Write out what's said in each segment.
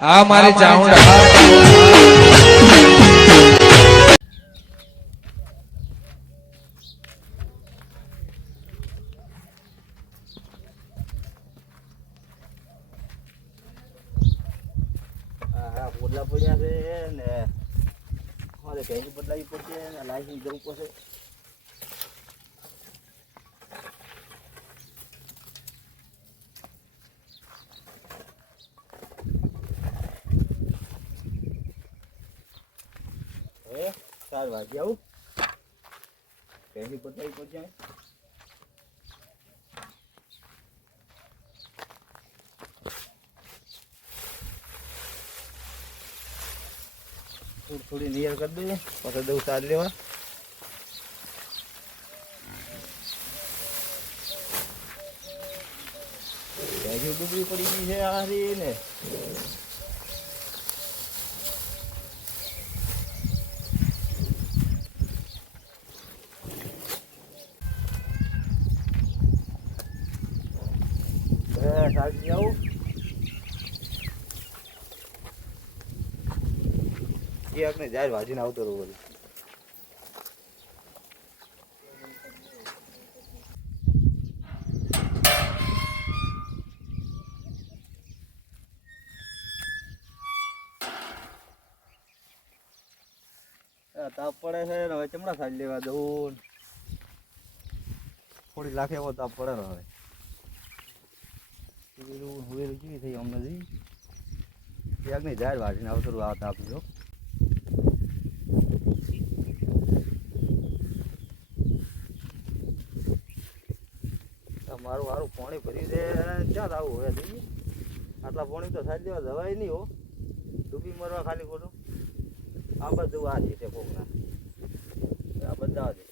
આ મારી ચાઉંડા પોડલા પડ્યા છે ને મારે ભેંસ બદલાવી પડશે ને લાઈસન્સ જવું પડશે. હવે 4 વાગે આવું ભેંસ બદલાવી પડશે. થોડી નિયર કરી દઈએ પછી દઉં સાર લેવા. ભેંસી ડૂબી પડી ગઈ છે હારી ને સારી આવું ને જાય ભાજીને આવતો રહું બધું. તાપ પડે છે ને હવે ચમડા ખાઈ લેવા દઉં. થોડી લાખે એવો તાપ પડે ને હવે કેવી થઈ અમને જઈ ક્યાંક નહીં જાય ભાજીને આવતો રહું. આ તાપ જો મારું સારું પાણી ભરી દે ક્યાં આવું હવે જઈએ. આટલા પાણી તો સારી દેવા જવાય નહીં હો. ડૂબી મરવા ખાલી ખોટું. આ બધું આ છે કોકના આ બધા છે.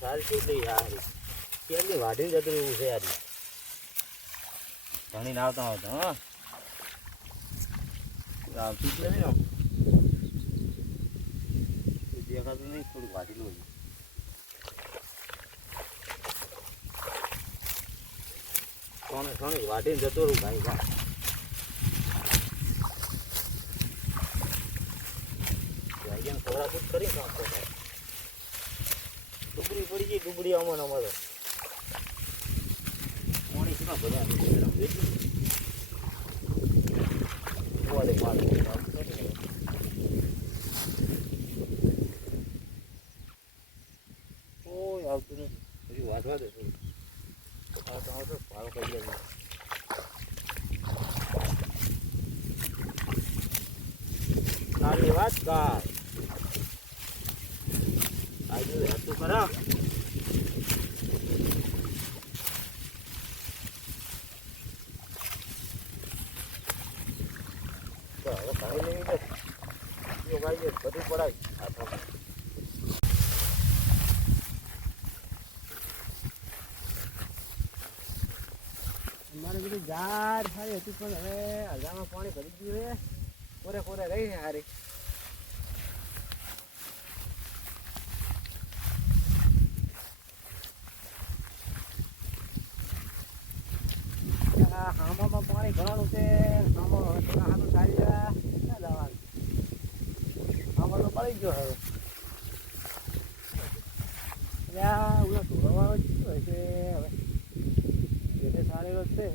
સારી કેટલી યાર કેટલી વાઢીને જતું એવું છે યાર. ઘણી ના આવતા આવતા હા આવતી જ નથી આમ દેખાતું નહીં. થોડું વાઢેલું હોય સોને સોને વાઢીને જતો રહું ભાઈ. ભાઈ ખવડાપૂટ કરી કામ થાય. ડુબળી પડી ગઈ ડુબળી આમાં અમારે પાણી કેટલા બધા કોઈ આવતું નથી. હજી વાંચવા દે આવતો ભાવ કરી દે. સારી વાત કાર આજે હતું ખરા. હવે કાંઈ નહીં બસ બધું પડાય. અમારે બધું ઝાડ સારી હતી પણ હવે અડધામાં પાણી ભરી ગયું છે. કોરે કોરે રહી ને હારી. આમાં પાણી ભરાણું છે. આમાં હાથું સારી ક્યાં જવાનું. આમાં તો પડી ગયો હવે. ત્યાં ઓલો ઢોળવાળો જ હોય છે હવે. જેને સારેલો જ છે.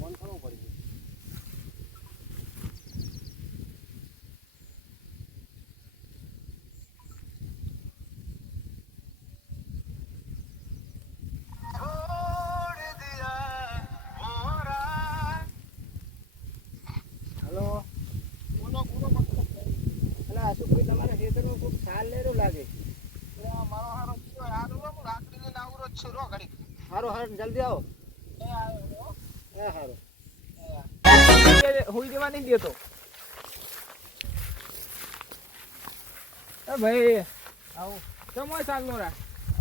ફોન કરવો પડી હારો હાર જલ્દી આવો. હારો હોઈ જવા નહીં દેતો. એ ભાઈ આવો ચમો ચાલનો રા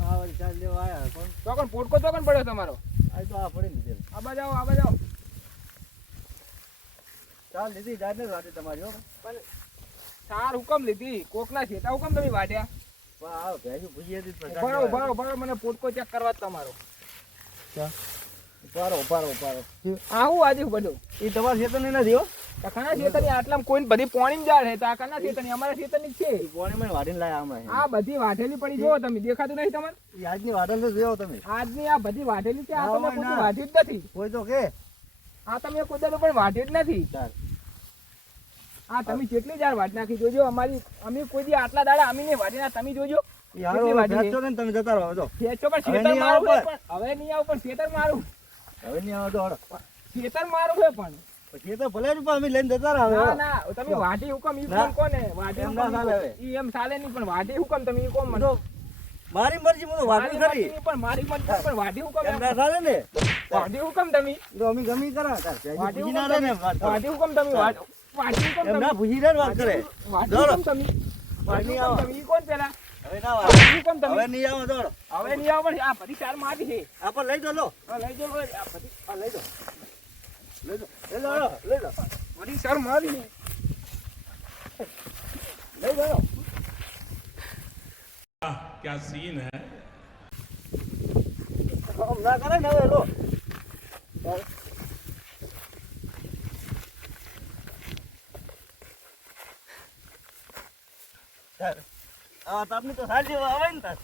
આ વળી ચાલ લેવા આયા કોણ ચોકન પોટકો ચોકન પડ્યો તમારો આ તો આ પડી લીધેલ આ બાજુ ચાલ લીધી જાત ને વાટી તમારી હો પણ સાર હુકમ લીધી કોકના છેટા હુકમ તમે વાટ્યા પણ આ ભેજું ભૂજી હતી પણ ઉભારો મને પોટકો ચેક કરવા જ તમારો ઉપારો આવું આજે બધું એ તમારા ખેતરની નથી હો કના ખેતરની આટલામાં કોઈ બધી પોણી જાળ હે તા કના ખેતરની અમારા ખેતરની જ છે એ પોણે મને વાટીને લાયા હમણાં આ બધી વાઢેલી પડી જો તમે દેખાતું નહીં તમારે એ આજની વાદળ તો જોયો તમે આજની આ બધી વાઢેલી છે આ ના તમે હોય કોઈ ના. વાઢ્યું જ નથી કોઈ તો કે આ તમે કોઈ દાડો પણ વાઢ્યું જ નથી ચાલ આ તમે કેટલી જાર વાઢ નાખી જોજો અમે કોઈ દી આટલા દાડા અમે નહીં વાઢી ના તમે જોજો એ હારો ખેંચો ને તમે જતા રહો જો ખેંચો પણ હવે ખેતર નહીં મારું આવો છે પણ હવે નહીં આવું પણ ખેતર મારું હવે નહીં આવો તો હળો ખેતર મારું છે પણ પછી તો ભલે જ પણ અમે લઈને જતા રહો ના ના તમે વાઢી હુકમ ઈ ના. કોણ કોને વાઢી એમ હુકમ ના ચાલે હવે. ઈ એમ ચાલે નહીં પણ વાઢી હુકમ તમે ઈ કોણ મને મારી મરજી હું તો વાટી મારી કરી મરજી નહીં પણ મારી મરજી પણ વાઢી હુકમ એમ એમ. ના ચાલે ને વાઢી હુકમ તમે તો અમે ગમી કરા તાર વાટી ભૂજી ના રહે ને વાત કરો. વાઢી હુકમ તમે વાઢી હુકમ એમ તમે ના ભૂજી રહે ને વાત કરે વાઢી દોડો. હુકમ તમે વાઢી નહીં આવો. હુકમ તમે ઈ કોણ પેલા હવે ના વાત વાઢી હુકમ તમે હવે નહીં આવો દોડો હવે નહીં આવો પણ આ બધી ચાર માટી છે આ પણ લઈ દો લો આ લઈ જાઓ હવે. આ બધી આ લઈ જાઓ લઈ લો લઈ લો બધી ચાર મારી ને લઈ લો क्या सीन है આમ ના કરે ને હવે લો આ તાપની તો સારી આવે ને તાર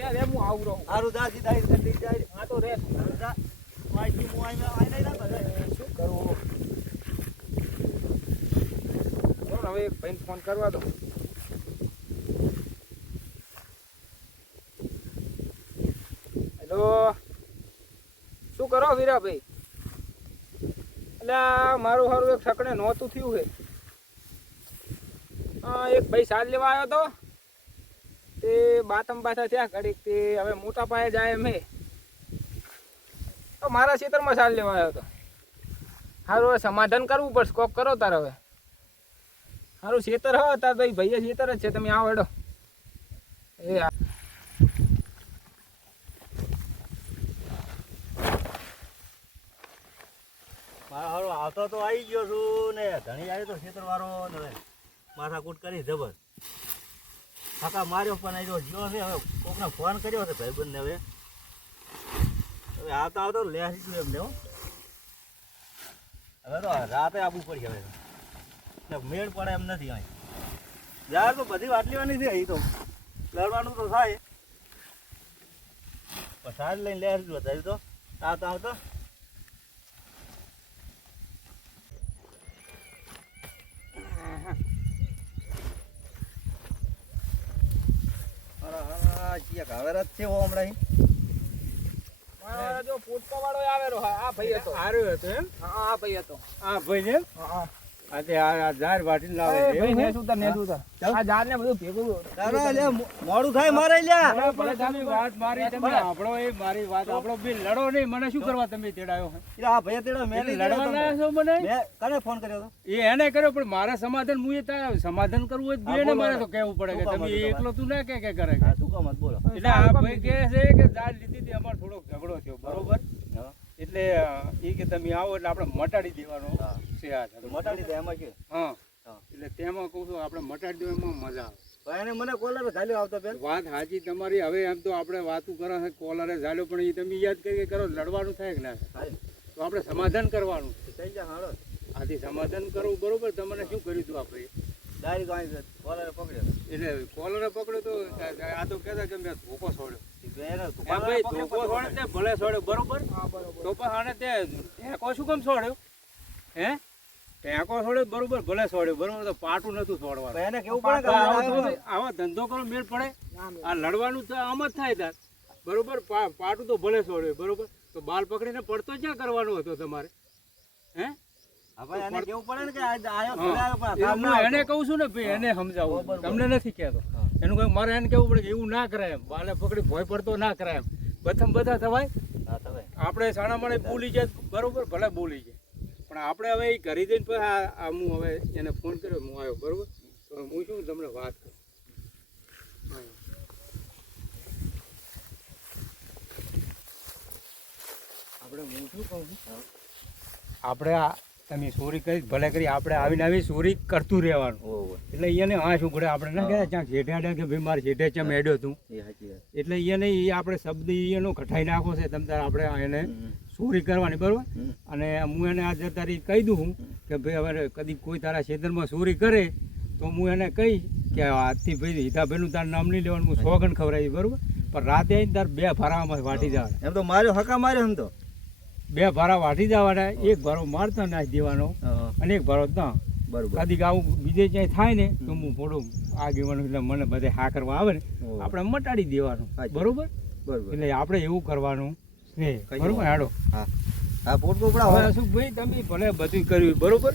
એ રે હું આવું રહું હારું દાદી દાઈ કરી જાય આ તો રે જા વાઈથી હું આઈ નહીં ના શું કરવું ચાલો હવે એક ભાઈને ફોન કરવા દો હેલો શું કરો વીરાભાઈ એટલે મારું હારું એક સકડે નહોતું થયું છે એક ભાઈ સાલ લેવા આવ્યો તો તે બાતમ પાછા થયા ઘડીક તે હવે મોટા પાયે જાય એમ હે તો મારા ખેતરમાં સાલ લેવા આવ્યો તો સારું હવે સમાધાન કરવું પડશે કોક કરો તાર હવે સારું ખેતર હો તાર તો ભાઈ ખેતર જ છે તમે આવો એડો એ હા. મારા હારો આવતો તો આવી ગયો છું ને ધણી આવ્યો તો ખેતરવાળો ને હવે માથાકૂટ કરી જબર કાકા માર્યો પણ આવ્યો જ્યો છે હવે કોકને ફોન કર્યો છે ભાઈબંધને હવે હવે આવતા આવતો લેસી છું એમને હો હવે તો રાતે આવવું પડશે હવે એટલે મેળ પડે એમ નથી અહીં યાર તો બધી વાટલીવાની છે અહીં તો લડવાનું તો થાય પણ સારી લઈને લેસી બતાવ્યું તો આવતા આવતો હવે જ છે હમણાં મારો જો પોટકો વાળો આવેલો હા આ ભાઈ હતો હારું હતું એમ હા આ ભાઈ હતો આ ભાઈ છે હા આ તે આ ઝાડ વાટીને લાવે એ છે ભાઈ એવું ને છે? સુતર ને સુતર આ ઝાડ ને બધું ભેગું મોડું થાય મારે લ્યા બરાબર, પણ તમે વાત મારી તમે આપણો એ મારી વાત આપણો બી લડો નહીં મને શું કરવા તમે તેડાયો એટલે આ ભાઈ તેડો મેં એટલે નહીં લડવા તેડ્યો લાયા છો મને તમને. મેં કને ફોન કર્યો હતો એ એને કર્યો પણ મારે સમાધાન હું એ ત્યાં સમાધાન કરવું હોય તો હા, બેને બોલો. મારે તો કહેવું પડે કે શું કામ તમે હતું એકલો તું ના કે કરે હા શું કામ હતું? બોલો એટલે આ ભાઈ કહે છે કે ઝાડ લીધી હતી અમારે થોડોક ઝઘડો થયો બરોબર હા. એટલે એ કે તમે આવો એટલે આપણે મટાડી દેવાનો હા. છે આ ઝઘડો. તો મટાડી દે એમાં કે હા હા. એટલે તેમાં કહું છું આપણે મટાડી દો એમાં મજા આવે ભાઈ એને મને કોલર ચાલ્યો આવતો પેલ વાત સાચી તમારી હવે એમ તો આપણે વાતું કરો છે કોલરે ઝાડો પણ એ તમે યાદ કરી કરો લડવાનું થાય કે ના થાય? તો આપણે સમાધાન કરવાનું થઈ જા હાલો આથી સમાધાન કરવું બરોબર તમને શું કર્યું હતું આપણે ડાયરેક્ટ અહીં કોલર પકડ્યો એટલે કોલરે પકડ્યો તો આ તો કહેતા કે મેં ધોકો છોડ્યો એને એમ ભાઈ ધોકો છોડે તે ભલે છોડ્યો બરોબર હા બરોબર તો પણ આને તે ટેકો શું કેમ છોડ્યો હે ટેકો છોડ્યો બરોબર ભલે છોડ્યો બરોબર તો પાટું નતું છોડવાનું એને કેવું પડે કે આવા આવો ધંધો- આવા ધંધો કરો મેળ પડે ના મેં. આ લડવાનું તો આમ જ થાય તાર બરોબર પાટું તો ભલે છોડ્યું બરોબર તો બાલ પકડીને પડતો ક્યાં કરવાનો હતો તમારે હે હા ભાઈ એને કેવું પડે ને કે આયો હા. ભલે આવ્યો પણ એ કામ હું ના આવતો. એને કહું છું ને ભાઈ એને સમજાવું બરોબર. તમને નથી કહેતો હા. એનું કહ્યું મારે એને કેવું પડે કે એવું ના કરાય એમ બાલે પકડી ભોય પડતો ના કરાય એમ બધા થવાય હા તો ભાઈ આપણે સાણા માણે બોલી જાય બરોબર ભલે બોલી જાય પણ પણ આપણે હવે એ ઘરે જઈને પછી આ હું હવે એને ફોન કર્યો હું આવ્યો બરોબર તો હું શું તમને વાત કરું આપણે હું શું કહું છું આપણે આ તમે ચોરી કરી ભલે કરી આપણે આવીને આવી ચોરી કરતું રહેવાનું ઓહો એટલે એને હા શું કરે આપણે ના કહેતા ત્યાં જેઠે આડે કે ભાઈ મારે જેઠે ચમ હેડ્યો તું એ સાચી વાત એટલે એને એ આપણે શબ્દ એનો કઠાઈ નાખો છે તમ તારે આપણે એને ચોરી કરવાની બરોબર અને હું એને આજે તારી કહી દઉં કે ભાઈ હવે કદી કોઈ તારા ક્ષેત્રમાં ચોરી કરે તો હું એને કહીશ કે આજથી ભાઈ હિતાભાઈનું તારું નામ નહીં લેવાનું હું સોગન ખવડાવી બરોબર પણ રાતે આવીને તાર બે ભારામાં વાટી જવાના એમ તો માર્યો હકા માર્યો એમ તો બે ભારા વાટી જવાના એક ભારો મારતા નાખી દેવાનો અને એક ભારો ત્યાં બરોબર કદી આવું બીજે ક્યાંય થાય ને તો હું થોડું આગેવાનું એટલે મને બધે હા કરવા આવે ને આપણે મટાડી દેવાનું બરોબર બરોબર એટલે આપણે એવું કરવાનું છે કઈ બરોબર હાડો હા હા પોટ પોપડા હવે હોય અશોકભાઈ તમે ભલે બધું કર્યું બરોબર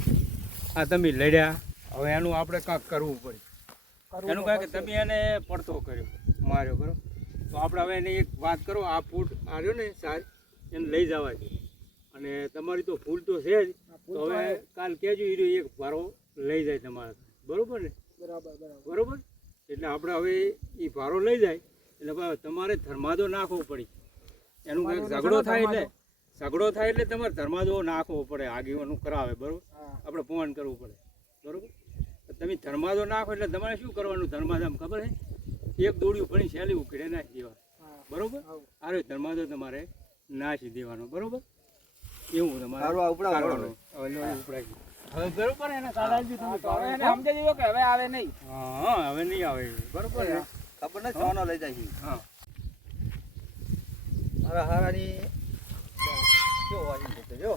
આ તમે લડ્યા હવે એનું આપણે કાંઈક કરવું પડે એનું કાંઈ કે તમે એને પડતો કર્યો માર્યો બરોબર તો આપણે હવે એને એક વાત કરો આ ફૂટ આવ્યો ને સારી એને લઈ જવા દે અને તમારી તો ભૂલ તો છે જ તો હવે કાલ કહેજો એ એક ભારો લઈ જાય તમારા બરોબર ને બરોબર એટલે આપણે હવે એ ભારો લઈ જાય એટલે તમારે ધર્માદો નાખવો પડે એનું કંઈક ઝઘડો થાય એટલે તમારે ધર્માદો નાખવો પડે આગેવાનું કરાવે બરોબર આપણે ફોન કરવું પડે બરોબર તમે ધર્માદો નાખો એટલે તમારે શું કરવાનું ધર્માદામ ખબર છે એક દોડ્યું ભણી સહેલી ઉકેડે નાખી દેવા બરોબર આરે ધર્માદો તમારે નાખી દેવાનો બરોબર એવું તમારે કરવાનું. હવે બરોબર એને કાઢાજી તમે હવે એને સમજાવી દો કે હવે આવે નહીં. હા હવે નહીં આવે બરોબર ને ખબર નથી સોનો લઈ જાય હા હારા હારાની જો વાજી જતો જો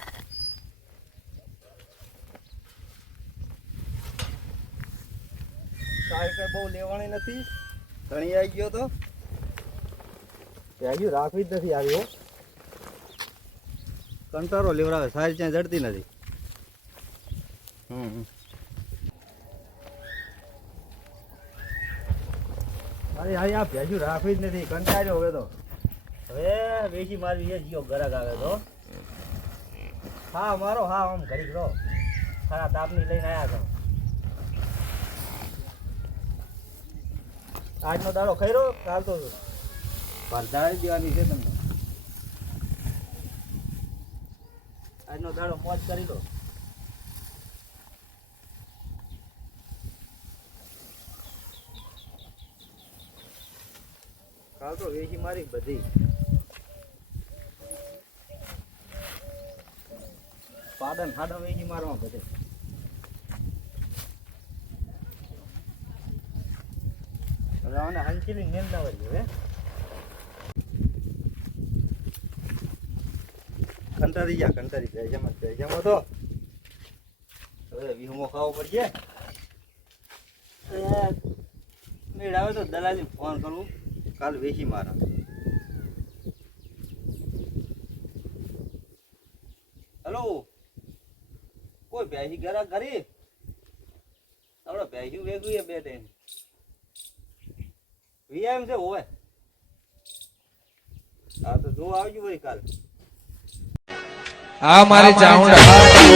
સાહેબ કઈ બહુ લેવાની નથી ઘણી આવી ગયો તો હજુ રાખવી જ નથી આવી હો કંટાળો લેવડાવે સારી ત્યાં જડતી નથી અરે આ ભેજુ રાખવી જ નથી કંટાળ્યો હવે તો હવે વેચી મારવી છે જીઓ ગરાક આવે તો હા મારો હા આમ ઘડીક રહો ખરા તાપની લઈને આવ્યા છો આજનો દાડો ખૈરો કાલ તો ભરધાડી દેવાની છે તમને આજનો દાડો મોજ કરી લો કાલ તો વેચી મારી બધી પાડન હાડા વેચી મારવા બધે હવે આને હંચીલી નેમ ના વળી હવે કંટારી ભેજામાં તો હવે વિહમો ખાવો પડશે મેળ આવે તો દલાલી ફોન કરવું કાલ વેચી મારા હેલો કોઈ ભેજી ગરા કરી આપણે ભેજ્યું વેગું એ બે ટાઈમ વીએમ છે હોય હા તો જો આવજો ભાઈ કાલ આ મારે ચાઉંડા